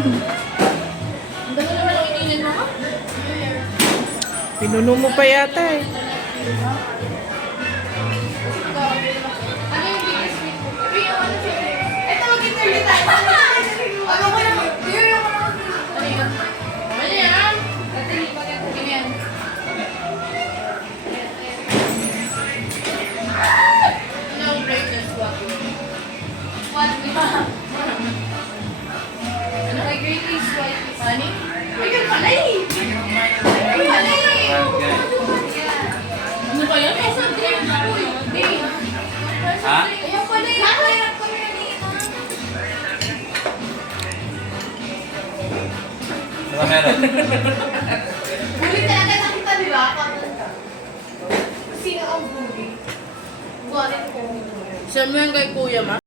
Ang ganda naman ang ininin mo, ha? Pinuno mo pa yata eh. Ano yung biggest week mo? Ito, mag-interview tayo. Ano ko na? Yung ano yun? Ano yan? Dati, pag-interview yan. Ano ang greatest what? What? Ano kay greatest what? Funny? Ay, yun pala eh! Ay, pala eh! Ano ba yan? Nasa drink ko eh. Drink. Ha? Ayun pala eh. Nakahirap ko na yan eh. Ano meron? Bully talaga nakita, di ba? Sino ang bully? Buwanin ko. Saan mo yan kay kuya, ma?